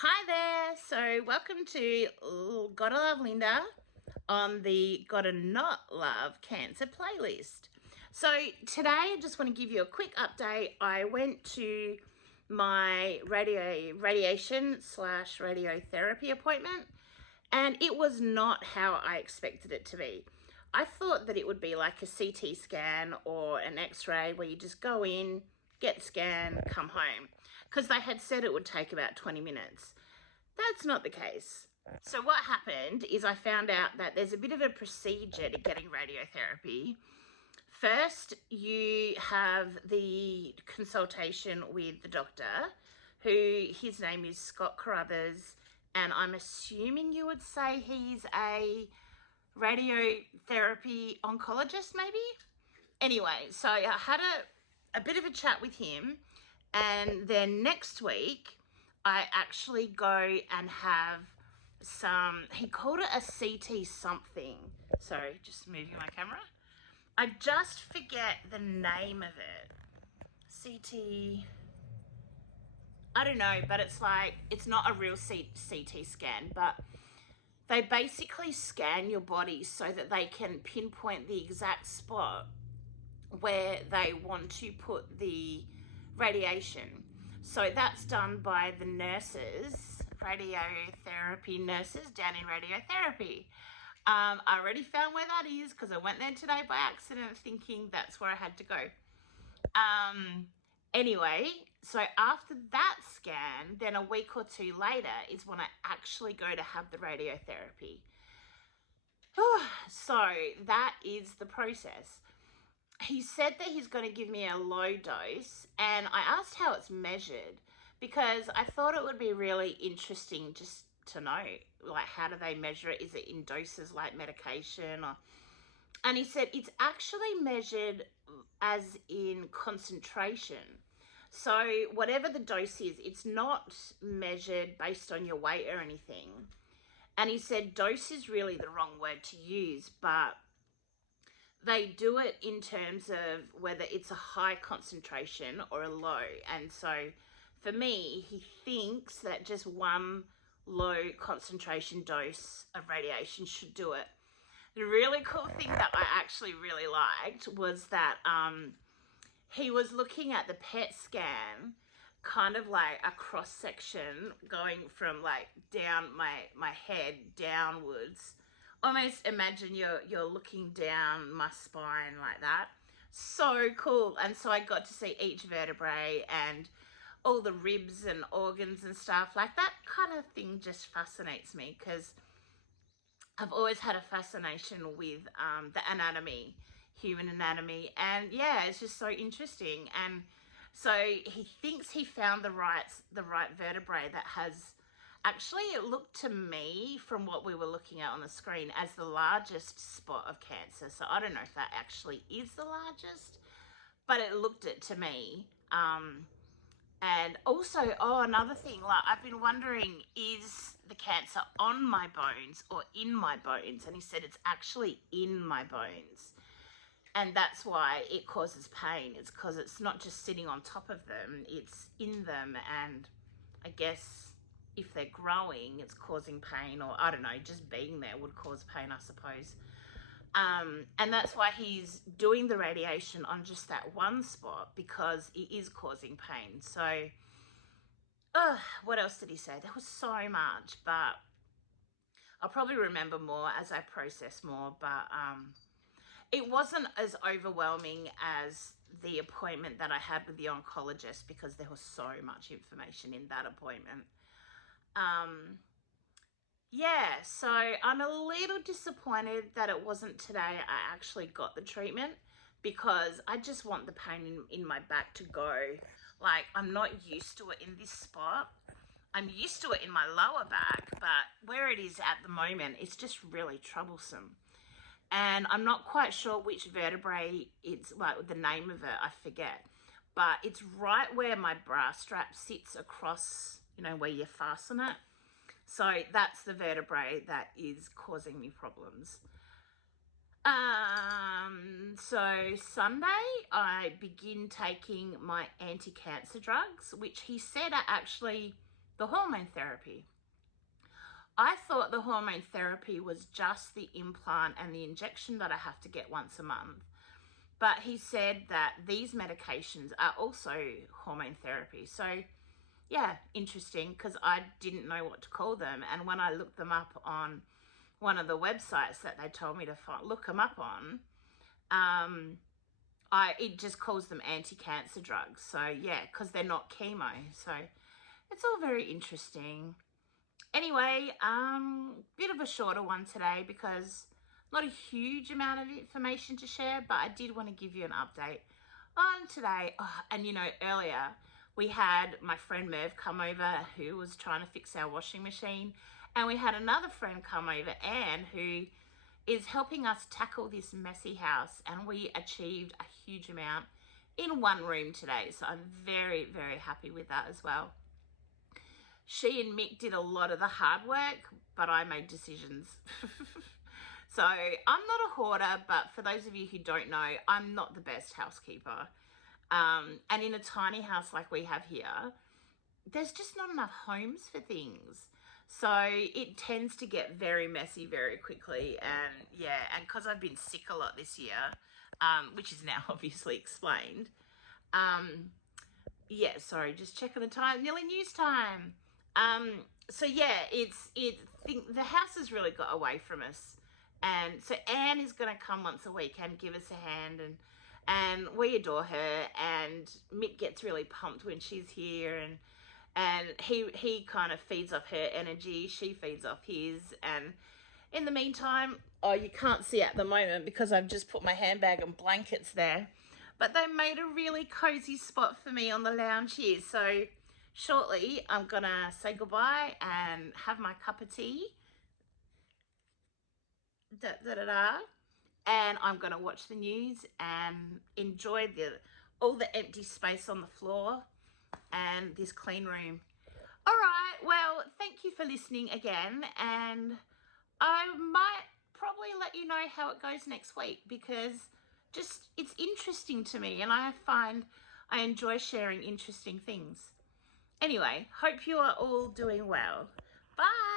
Hi there. So, welcome to Gotta Love Linda on the Gotta Not Love Cancer playlist. So, today I just want to give you a quick update. I went to my radiation slash radiotherapy appointment, and it was not how I expected it to be. I thought that it would be like a CT scan or an x-ray where you just go in, get the scan, come home, because they had said it would take about 20 minutes. That's not the case. So what happened is I found out that there's a bit of a procedure to getting radiotherapy. First, you have the consultation with the doctor, who his name is Scott Carruthers, and I'm assuming you would say he's a radiotherapy oncologist, maybe? Anyway, so I had a bit of a chat with him, and then next week I actually go and have he called it a CT something. Sorry, just moving my camera. I just forget the name of it. CT, I don't know, but it's like, it's not a real CT scan, but they basically scan your body so that they can pinpoint the exact spot where they want to put the radiation. So that's done by the nurses, radiotherapy nurses down in radiotherapy. I already found where that is because I went there today by accident thinking that's where I had to go. Anyway, so after that scan, then a week or two later is when I actually go to have the radiotherapy. So that is the process. He said that he's going to give me a low dose, and I asked how it's measured because I thought it would be really interesting just to know, like, how do they measure it? Is it in doses like medication? And he said it's actually measured as in concentration. So whatever the dose is, it's not measured based on your weight or anything. And he said dose is really the wrong word to use, but they do it in terms of whether it's a high concentration or a low. And so for me, he thinks that just one low concentration dose of radiation should do it. The really cool thing that I actually really liked was that he was looking at the PET scan, kind of like a cross section going from like down my head downwards. Almost imagine you're looking down my spine like that. So cool. And so I got to see each vertebrae and all the ribs and organs and stuff. Like, that kind of thing just fascinates me because I've always had a fascination with the anatomy, human anatomy, and yeah, it's just so interesting. And so he thinks he found the right vertebrae that has, actually, it looked to me from what we were looking at on the screen as the largest spot of cancer. So I don't know if that actually is the largest, but it looked it to me. And also, another thing, like, I've been wondering, is the cancer on my bones or in my bones? And he said it's actually in my bones. And that's why it causes pain. It's because it's not just sitting on top of them, it's in them. And I guess if they're growing, it's causing pain, or I don't know, just being there would cause pain, I suppose. And that's why he's doing the radiation on just that one spot, because it is causing pain. So, what else did he say? There was so much, but I'll probably remember more as I process more. But it wasn't as overwhelming as the appointment that I had with the oncologist because there was so much information in that appointment. Yeah, so I'm a little disappointed that it wasn't today I actually got the treatment, because I just want the pain in my back to go. Like, I'm not used to it in this spot. I'm used to it in my lower back, but where it is at the moment, it's just really troublesome. And I'm not quite sure which vertebrae it's, like, the name of it, I forget. But it's right where my bra strap sits across, where you fasten it. So that's the vertebrae that is causing me problems. So Sunday, I begin taking my anti-cancer drugs, which he said are actually the hormone therapy. I thought the hormone therapy was just the implant and the injection that I have to get once a month. But he said that these medications are also hormone therapy. So, yeah, interesting, because I didn't know what to call them. And when I looked them up on one of the websites that they told me to look them up on, it just calls them anti-cancer drugs. So, yeah, because they're not chemo. So, it's all very interesting. Anyway, bit of a shorter one today because not a huge amount of information to share, but I did want to give you an update on today. Oh, and you know, earlier we had my friend Merv come over who was trying to fix our washing machine, and we had another friend come over, Anne, who is helping us tackle this messy house, and we achieved a huge amount in one room today. So I'm very, very happy with that as well. She and Mick did a lot of the hard work, but I made decisions. So I'm not a hoarder, but for those of you who don't know, I'm not the best housekeeper. And in a tiny house like we have here, there's just not enough homes for things. So it tends to get very messy very quickly. And yeah, and because I've been sick a lot this year, which is now obviously explained. Yeah, sorry, just checking the time. Nearly news time. So yeah, the house has really got away from us, and so Anne is going to come once a week and give us a hand, and we adore her. And Mick gets really pumped when she's here, and he kind of feeds off her energy. She feeds off his, and in the meantime, oh, you can't see at the moment because I've just put my handbag and blankets there, but they made a really cozy spot for me on the lounge here. So shortly, I'm gonna say goodbye and have my cup of tea. And I'm gonna watch the news and enjoy all the empty space on the floor and this clean room. All right, well, thank you for listening again, and I might probably let you know how it goes next week, because just it's interesting to me, and I find I enjoy sharing interesting things. Anyway, hope you are all doing well. Bye.